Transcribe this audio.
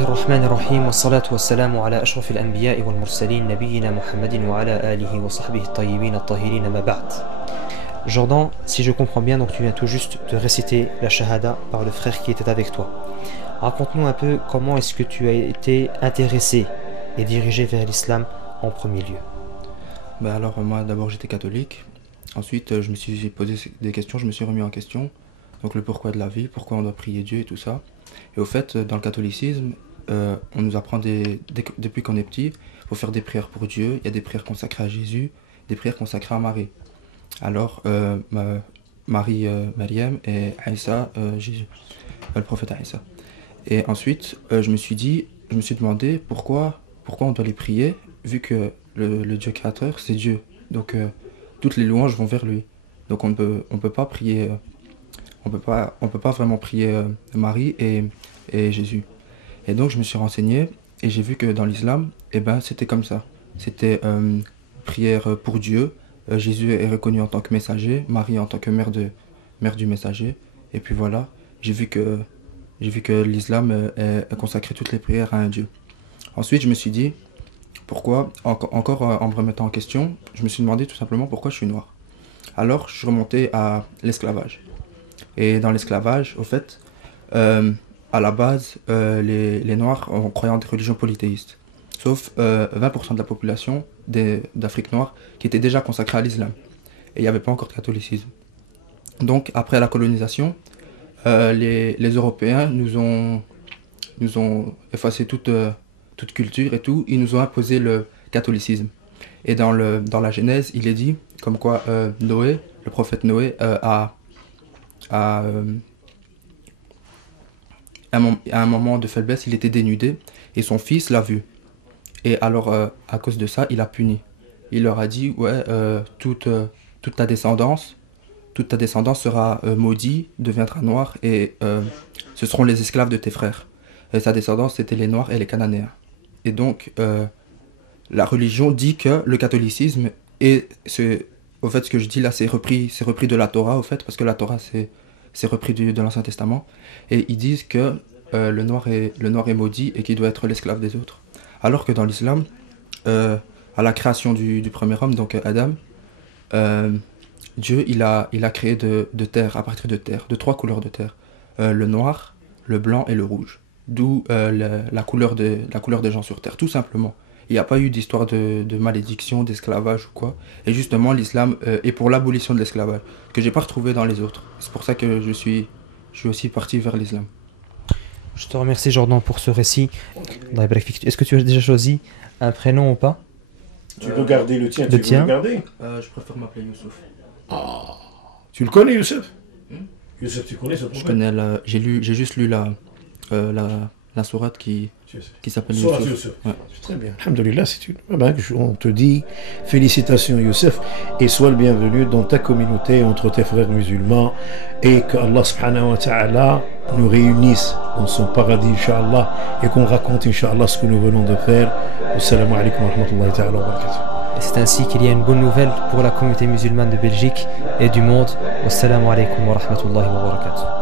الله الرحمن الرحيم والصلاة والسلام على أشرف الأنبياء والمرسلين نبينا محمد وعلى آله وصحبه الطيبين الطاهرين ما بعد. Jordan, si je comprends bien, donc tu viens tout juste de réciter la shahada par le frère qui était avec toi. Raconte-nous un peu comment est-ce que tu as été intéressé et dirigé vers l'islam en premier lieu. Alors moi d'abord j'étais catholique, ensuite je me suis posé des questions, je me suis remis en question, donc le pourquoi de la vie, pourquoi on doit prier Dieu et tout ça. Et au fait dans le catholicisme, on nous apprend depuis qu'on est petit, il faut faire des prières pour Dieu, il y a des prières consacrées à Jésus, des prières consacrées à Marie. Alors Marie, Mariam et Aïssa, Jésus, le prophète Aïssa. Et ensuite je me suis demandé pourquoi on doit les prier, vu que le Dieu créateur c'est Dieu, donc toutes les louanges vont vers lui, donc on peut pas prier, on peut pas vraiment prier Marie et Jésus. Et donc je me suis renseigné et j'ai vu que dans l'islam c'était comme ça, c'était prière pour Dieu, Jésus est reconnu en tant que messager, Marie en tant que mère du messager, et puis voilà, j'ai vu que l'islam est consacré toutes les prières à un Dieu. Ensuite je me suis dit pourquoi, encore en me remettant en question, je me suis demandé tout simplement pourquoi je suis noir. Alors je suis remonté à l'esclavage. Et dans l'esclavage, au fait, à la base, les Noirs croyaient en des religions polythéistes. Sauf 20% de la population d'Afrique noire qui était déjà consacrée à l'islam. Et il n'y avait pas encore de catholicisme. Donc après la colonisation, les Européens nous ont effacé toute culture et tout, ils nous ont imposé le catholicisme. Et dans la Genèse, il est dit comme quoi Noé, le prophète Noé, à un moment de faiblesse, il était dénudé et son fils l'a vu. Et alors, à cause de ça, il a puni. Il leur a dit, ouais, toute ta descendance sera maudite, deviendra noire, et ce seront les esclaves de tes frères. Et sa descendance, c'était les Noirs et les Cananéens. Et donc, la religion dit que le catholicisme, au fait, ce que je dis là, c'est repris de la Torah, au fait, parce que la Torah, c'est repris de l'Ancien Testament. Et ils disent que le noir est maudit et qu'il doit être l'esclave des autres. Alors que dans l'islam, à la création du premier homme, donc Adam, Dieu, il a créé de terre, à partir de terre, de 3 couleurs de terre. Le noir, le blanc et le rouge. D'où la couleur des gens sur terre, tout simplement. Il n'y a pas eu d'histoire de malédiction, d'esclavage ou quoi. Et justement, l'islam est pour l'abolition de l'esclavage, que j'ai pas retrouvé dans les autres. C'est pour ça que je suis aussi parti vers l'islam. Je te remercie Jordan pour ce récit. Est-ce que tu as déjà choisi un prénom ou pas? Tu peux garder le tien. Je préfère m'appeler Youssouf. Ah, tu le connais, Youssef? Youssef, tu connais ce prophète? Je connais, j'ai juste lu la sourate qui s'appelle Youssouf. Ouais. Très bien. Alhamdoulilah, on te dit félicitations Youssef et sois le bienvenu dans ta communauté entre tes frères musulmans et que Allah subhanahu wa ta'ala nous réunisse dans son paradis Inch'Allah et qu'on raconte Inch'Allah ce que nous venons de faire. Assalamu alaikum wa rahmatullahi ta'ala wa barakatuh. C'est ainsi qu'il y a une bonne nouvelle pour la communauté musulmane de Belgique et du monde. Assalamu alaikum wa rahmatullahi wa barakatuh.